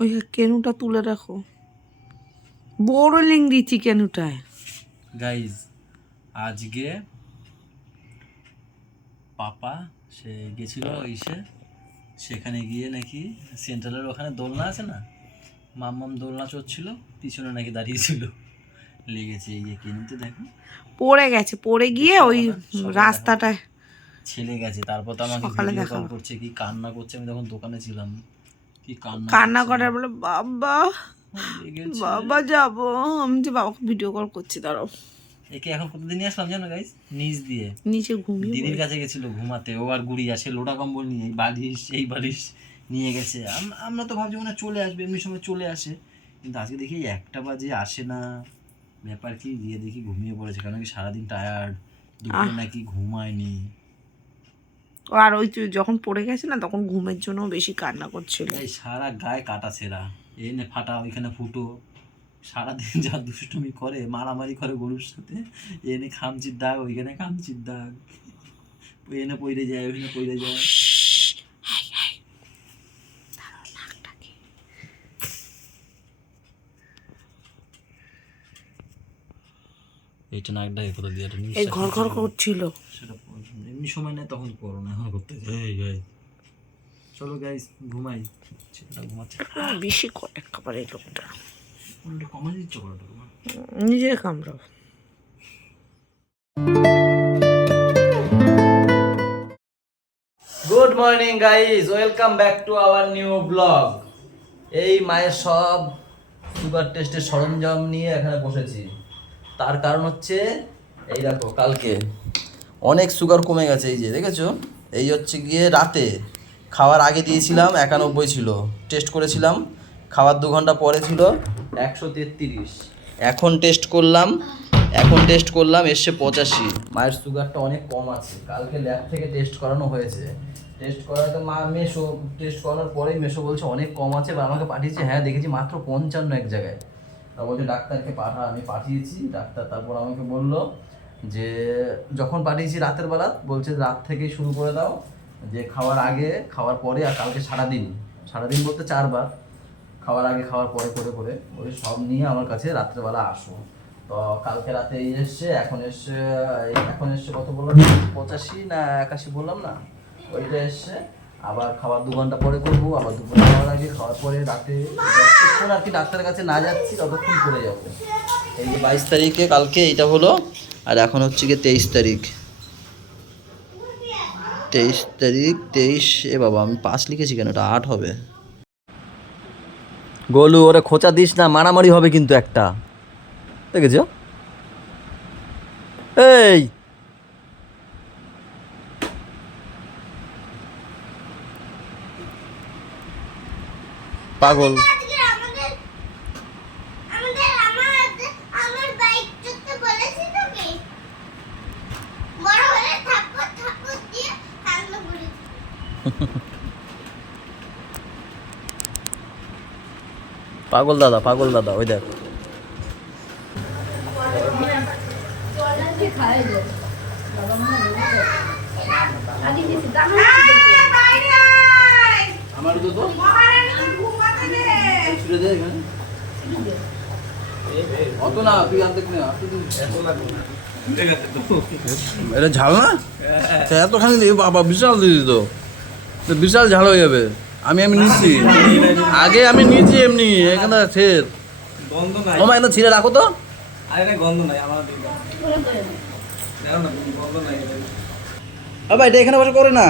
ওই কেনুটা তুলে রাখো, বড় লিংড়ি চিকেনুটায়। গাইজ আজকে পাপা সে গেছিল সেখানে গিয়ে নাকি সেন্ট্রালের ওখানে দোলনা আছে না, মাম্মাম দোলনা চড়ছিল, পিছনে নাকি দাঁড়িয়েছিল, লেগেছে এই কিনতে দেখো পড়ে গেছে, পড়ে গিয়ে ওই রাস্তাটায় ছেলে গেছে। তারপর তো আমাকে ভিডিও কল করছে, কি কান্না করছে। আমি তখন দোকানে ছিলাম, কি কান্না করে বলে বাবা বাবা যাবো। আমি যে বাবাকে ভিডিও কল করছি, দাঁড়াও। একে এখন কতদিন নিয়ে আসলাম জানো গাইস, নিচে ঘুমিয়ে দিদির কাছে গেছিল ঘুমাতে। ও আর গুড়ি আসে লোটা কম্বল নিয়ে, এই বালিশ নিয়ে গেছে। আমরা তো ভাবছি মানে চলে আসবে, এমনি সময় চলে আসে, কিন্তু আজকে দেখি 1টা বাজে আসে না। ব্যাপার কি, গিয়ে দেখি ঘুমিয়ে পড়েছে, কারণ কি সারাদিন টায়ার্ড, দুপুরে নাকি ঘুমায়নি। আর ওই যখন পড়ে গেছে না, তখন ঘুমের জন্য বেশি কান্না করছিল। এই সারা গায়ে কাটা ছেঁড়া, এনে ফাটা, ওইখানে ফুটো, সারাদিন যা দুষ্টুমি করে, মারামারি করে গরুর সাথে। এনে খামচির দাগ, ওইখানে খামচির দাগ, এনে পইরে যায়, ওইখানে পইরে যায়। এইটা নাকটা কোথা দিয়ে এই ঘর ঘর করছিল, সেটা এমনি সময় নেই, তখন করো না, এখন করতে যাই। চলো গাইস ঘুমাই, ছেলেটা ঘুমাচ্ছে বেশি করে একেবারে। এই লোকটা কমা দিচ্ছ করাটা নিজে কামড়াও। Good morning guys, welcome back to our new blog. এই মায়ের সব সুগার টেস্টের সরঞ্জাম নিয়ে এখানে বসেছি। তার কারণ হচ্ছে এই দেখো, কালকে অনেক সুগার কমে গেছে। এই যে দেখেছো, এই হচ্ছে গিয়ে রাতে খাওয়ার আগে দিয়েছিলাম 91 ছিল, টেস্ট করেছিলাম, খাওয়ার 2 ঘন্টা পরে ছিল 133। এখন টেস্ট করলাম এসছে 85। মায়ের সুগারটা অনেক কম আছে। কালকে ল্যাব থেকে টেস্ট করানো হয়েছে, টেস্ট করাতে মেশো টেস্ট করানোর পরেই মেশো বলছে অনেক কম আছে, বা আমাকে পাঠিয়েছে। হ্যাঁ দেখেছি মাত্র 55 এক জায়গায়। তা বলছে ডাক্তারকে আমি পাঠিয়েছি। ডাক্তার তারপর আমাকে বললো যে যখন পাঠিয়েছি রাতের বেলা, বলছে রাত থেকেই শুরু করে দাও, যে খাওয়ার আগে, খাওয়ার পরে, আর কালকে সারাদিন বলতে 4 বার, খাওয়ার আগে খাওয়ার পরে করে ওই সব নিয়ে আমার কাছে রাত্রেবেলা আসো। তো কালকে রাতে এই এসছে, এখন এসছে কত বললাম, 85 না 81 বললাম না, ওইটা এসছে। আবার খাওয়ার 2 ঘন্টা পরে করবো, আবার দুপুরে খাওয়ার আগে, খাওয়ার পরে, রাতে যতক্ষণ আর কি ডাক্তারের কাছে না যাচ্ছি ততক্ষণ করে যাবো। এই যে 22 তারিখে কালকে এইটা হলো, আর এখন হচ্ছে গিয়ে 23 তারিখ। 23 এ বাবা, আমি 5 লিখেছি কেন, এটা 8 হবে। গোলু ওরে খোঁচা দিস না, মারামারি হবে কিন্তু একটা, দেখেছো? এই পাগল। পাগল দাদা ওই দেখ। এটা ঝাল না, এতখানি বাবা বিশাল দিদি, তো বিশাল ঝাল হয়ে যাবে। আমি নিচ্ছি আগে, আমি নিয়েছি এমনি, এখানে ফের মামা একদম ছিঁড়ে রাখো তো। বাবা এটা এখানে বসে করে না।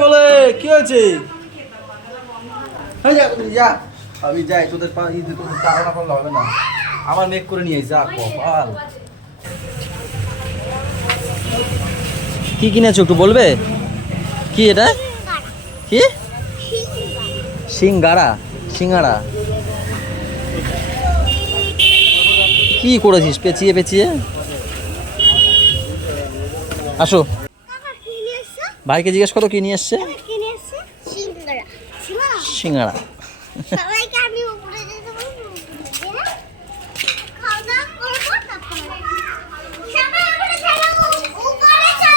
গোলে কি হয়েছে? আমি যাই, তোদের তাড়া করলে হবে না, আমার মেক করে নিয়ে যা। কপাল কি কিনেছো একটু বলবে? কি এটা, কি সিঙ্গারা? কি করেছিস পেঁচিয়ে? আসো, ভাইকে জিজ্ঞেস করো কি নিয়ে এসছে। সিঙ্গারা।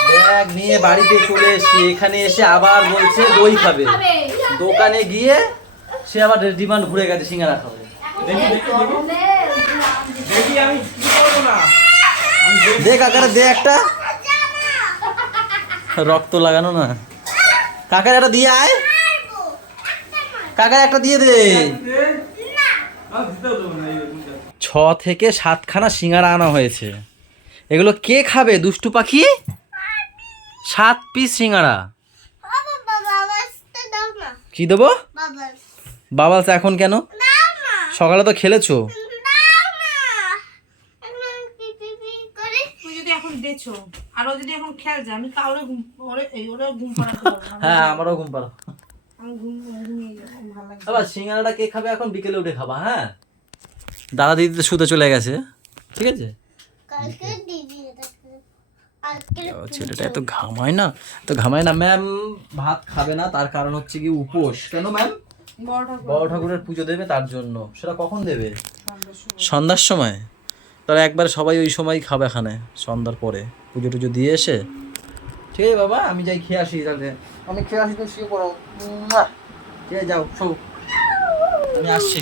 ব্যাগ নিয়ে বাড়িতে চলে এসেছি, এখানে এসে আবার বলছে দই খাবে। দোকানে গিয়ে সে আবার ডিমান্ড ঘুরে গেছে সিঙ্গারা খাবে। দেখি আমি কি করবো না। দে কাকারে দে একটা, রক্ত লাগানো না, কাকার একটা দিয়ে আয়, কাকার একটা দিয়ে দে। 6 থেকে 7 খানা সিঙ্গারা আনা হয়েছে, এগুলো কে খাবে দুষ্টু পাখি? 7 পিস সিঙ্গারা। কি দেবো? বাবালস এখন কেন? সকালে তো খেলেছো। হ্যাঁ আমারও ঘুম পাড়ো। আবার সিঙ্গারাটা কে খাবে এখন? বিকেলে উঠে খাবা। হ্যাঁ দাদা দিদি তো শুতে চলে গেছে, ঠিক আছে। ছেলেটা এত ঘামায় না, তো ঘামায় না। ম্যাম ভাত খাবে না, তার কারণ হচ্ছে কি উপোস। কেন ম্যাম? বড় ঠাকুরের পুজো দেবে, তার জন্য। সেটা কখন দেবে? সন্ধ্যার সময়। তাহলে একবার সবাই ওই সময় খাবে এখানে, সন্ধ্যার পরে পুজো টুজো দিয়ে এসে। ঠিক আছে বাবা, আমি যাই খেয়ে আসি। তাহলে আমি খেয়ে আসি, তো শুয়ে পড়ো। ঠিক আছে যাও, শো, আমি আসছি।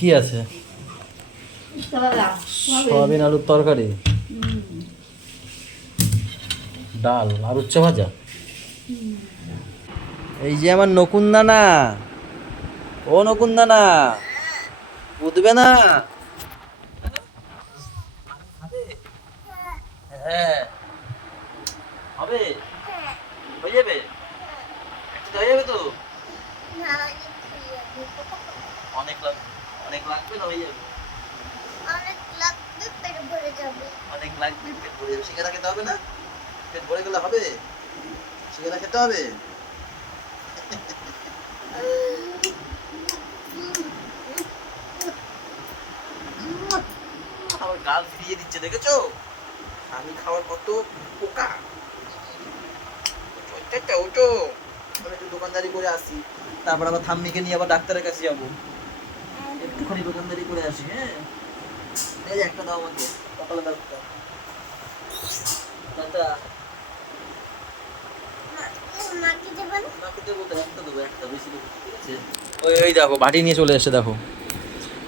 কি আছে? সয়াবিন আলুর তরকারি, ডাল আর উচ্ছে ভাজা। এই যে আমার নকুনদানা, ও নকুনদানা, বুঝবে না? হ্যাঁ হবে, হয়ে যাবে, হয়ে যাবে তো। অনেক লাগবে, অনেক লাগবে না? হয়ে যাবে, অনেক লাগবে, পেট ভরে যাবে। সিঙ্গারা খেতে হবে না? পেট ভরে গেলে হবে? সিঙ্গারা খেতে হবে। আমার গাল ফিরিয়ে দিচ্ছে, দেখেছো? আমি খাওয়ার কত পোকা। ওটো আমি একটু দোকানদারি করে আসি, তারপর আবার থাম্মিকে নিয়ে আবার ডাক্তারের কাছে যাবো। একটুখানি দোকানদারি করে আসি। হ্যাঁ এই যে একটা দাও আমাকে, কপালে দাও একটা। টাটা। ওই দেখো বাটি নিয়ে চলে এসছে, দেখো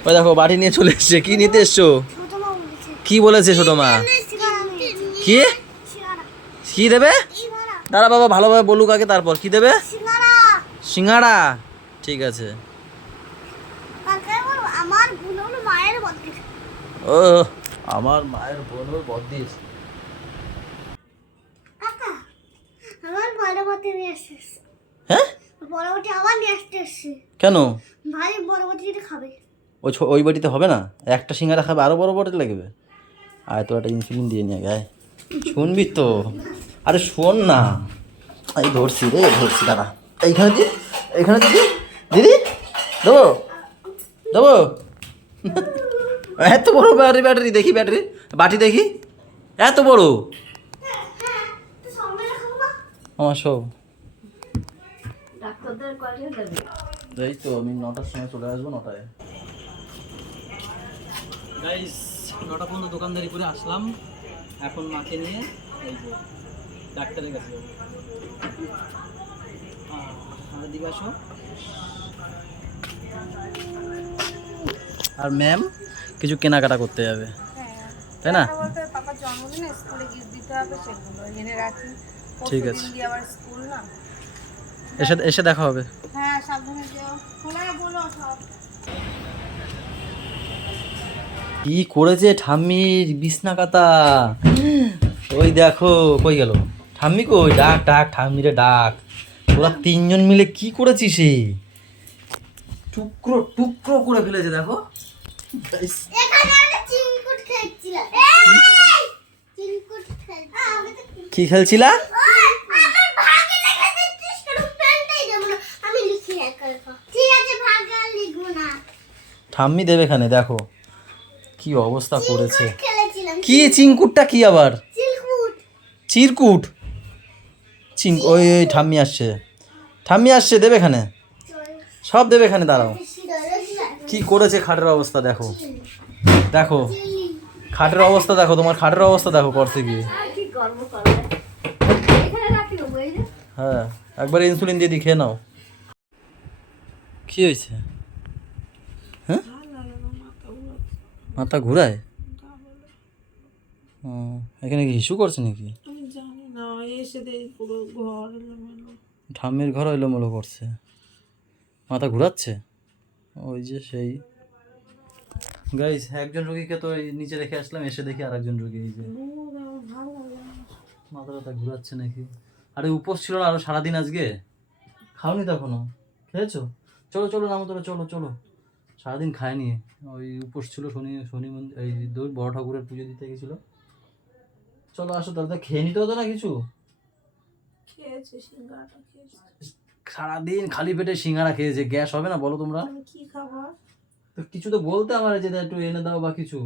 ওই দেখো বাটি নিয়ে চলে এসছে। কি নিতে এসছো? কি বলেছে ছোট মা? কি কি দেবে? দাঁড়া বাবা, ভালোভাবে বলুক আগে, তারপর কি দেবে? সিঙ্গারা। ঠিক আছে। ও আমার মায়ের বোন বদ্দিস। হ্যাঁ কেন? ওই বাটিতে হবে না, একটা সিঙ্গারা খাবে, আরো বড় বাটি লাগবে। আয় তো একটা ইনসুলিন দিয়ে নিয়ে গায়ে, শুনবি তো? আরে শোন না, এই ধরছি রে, ধরছি, দাঁড়া। এইখানে দি, এইখানে দিদি, দিদি দেবো, দেবো। এত বড় ব্যাটারি দেখি, ব্যাটারি বাটি দেখি, এত বড়। আমার সব এই তো, আমি 9টার সময় চলে আসবো। 9টায় গাইস, 9টা পর্যন্ত দোকানদারি করে আসলাম। এখন মাকে নিয়ে এই যে ডাক্তারের কাছে যাবো। দিকে আসো। আর ম্যাম কিছু কেনাকাটা করতে যাবে, তাই না? ঠিক আছে, এসে দেখা হবে। কি করেছে ঠাম্মির বিছনা কাতা, ওই দেখো। কই গেল ঠাম্মি? কই? ডাক ডাক ঠাম্মিরে ডাক। ওরা 3জন মিলে কি করেছিস? টুকরো টুকরো করে ফেলেছে, দেখো। কি খেলছিলা? ঠাম্মি দেবে এখানে, দেখো কি অবস্থা করেছে। কি চিংকুটটা কি আবার? চিরকুট। ওই ওই ঠাম্মি আসছে দেবে এখানে, সব দেবে এখানে। দাঁড়াও, কি করেছে খাটের অবস্থা দেখো, দেখো খাটের অবস্থা দেখো, তোমার খাটের অবস্থা দেখো করতে গিয়ে। হ্যাঁ, একবার ইনসুলিন দিয়ে খেয়ে নাও। কি হয়েছে? হ্যাঁ, মাথা ঘুরায়। এখানে কি হিসু করছে নাকি? আমি জানি না, এসে দেখি পুরো ঘর এলোমেলো। ঠাম্মির ঘর এলোমেলো করছে, মাথা ঘুরাচ্ছে। ওই যে সেই গাইস, একজন রোগীকে তো এই নিচে রেখে আসলাম, এসে দেখি আরেকজন রোগী এই যে মাথা ব্যথা ঘুরাচ্ছে নাকি। আরে উপোস ছিল না আরো সারাদিন আজকে? খাওনি তখনও? খেয়েছো? চলো চলো নামো তোরা, চলো চলো। সারাদিন খায়নি, ওই উপোস ছিল, শনি মন্দির এই বড় ঠাকুরের পুজো দিতে গেছিল। চলো আসো, তাহলে খেয়ে নিতে হতো না কিছু? খেয়েছে, সিঙ্গাড়া খেয়েছে। সারাদিন খালি পেটে সিঙ্গারা খেয়েছে, গ্যাস হবে না বলো তোমরা? আমি কি খাবার? তো কিছু তো বলতে আমার, যে একটু এনে দাও বা কিছু,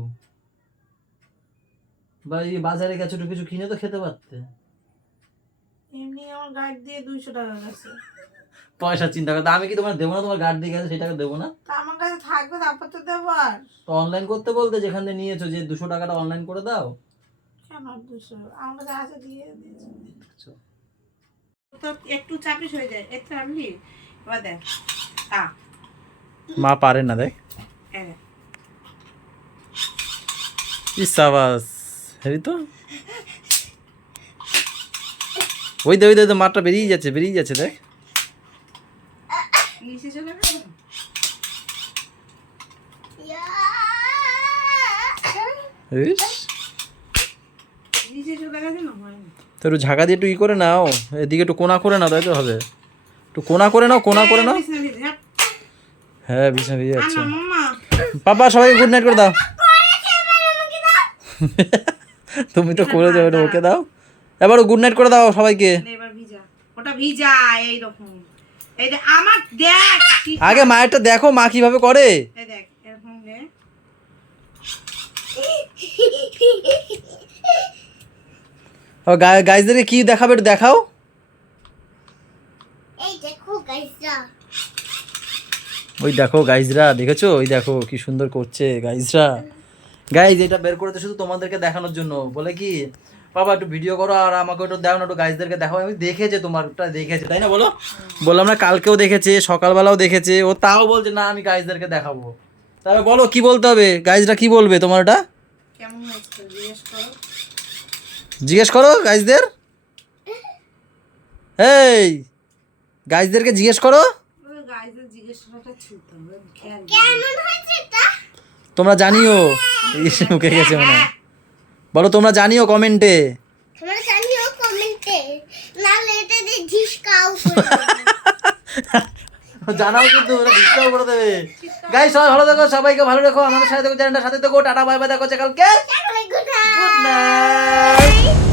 বা এই বাজারে গেছো একটু কিছু কিনে তো খেতে পারতে। এমনি আমার গাড়ি দিয়ে 200 টাকা গেছে। পয়সা চিন্তা করতে, আমি কি তোমার দেবো না? তোমার গার্ড দিয়ে গেছে সেই টাকা দেবো না? তা আমার কাছে থাকবে, তারপর তো দেবো। আর তো অনলাইন করতে বলতে, যেখান থেকে নিয়েছো, যে 200 টাকাটা অনলাইন করে দাও। কেন 200? আমার কাছে আছে, দিয়ে দিয়েছি। তো একটু চাপিস হয়ে যায়, একটু আনলি। এবার দেখ, মা পারে না, দেখ ইসাবাস হেবি তো। ওই দে মাঠটা বেরিয়ে যাচ্ছে দেখ। নিচে চলে গেল। নিচে চলে গেছে না, হয়নি তো একটু ঝাঁকা দিয়ে একটু ই করে নাও, এদিকে একটু কোনা করে নাও, তাই তো হবে। একটু কোনা করে নাও, কোনা করে নাও। হ্যাঁ, বিছানা ভিজে যাচ্ছে। পাপা সবাইকে গুড নাইট করে দাও। তুমি তো করে যাবে, ওকে দাও এবার, গুড নাইট করে দাও সবাইকে। এবার ভিজা, ওটা ভিজা এইরকম। এই যে আমার দেখ, আগে মায়েরটা দেখো, মা কিভাবে করে। এই দেখ এরকম নে। গাইজদেরকে কি দেখাবে একটু দেখাও। এই দেখো গাইসরা, ওই দেখো গাইজরা, দেখেছো? ওই দেখো কি সুন্দর করছে গাইজরা। গাইজ এটা বের করেছে শুধু তোমাদেরকে দেখানোর জন্য, বলে কি বাবা একটু ভিডিও করো আর আমাকে একটু দাও না, একটু গাইজদেরকে দেখাও। আমি দেখেছে, তোমারটা দেখেছে তাই না? বলো, বললাম না কালকেও দেখেছে, সকালবেলাও দেখেছে, ও তাও বলছে না আমি গাইজদেরকে দেখাবো। তাহলে বলো কি বলতে হবে, গাইজরা কি বলবে তোমার? ওটা কেমন হয়েছে জিজ্ঞেস করো গাইজদের। এই গাইজদেরকে জিজ্ঞেস করো। গাইজের জিজ্ঞাসাটা ছিল তো, খেয়াল কেমন হয়েছে এটা? তোমরা জানিও। মুখে গেছে মনে হয়। বলো তোমরা জানিও কমেন্টে। তোমরা জানিও কমেন্টে, নালে এটা দিয়ে ঝিসকাও করে জানাও কিন্তু, ওরা ডিসকাউন্ট করে দেবে। গাইস সবাই ভালো থেকো, সবাইকে ভালো রেখো, আমাদের সাথে থেকো, চ্যানেলটার সাথে থেকো। টাটা বাই বাই, দেখা হচ্ছে কালকে। Good good night.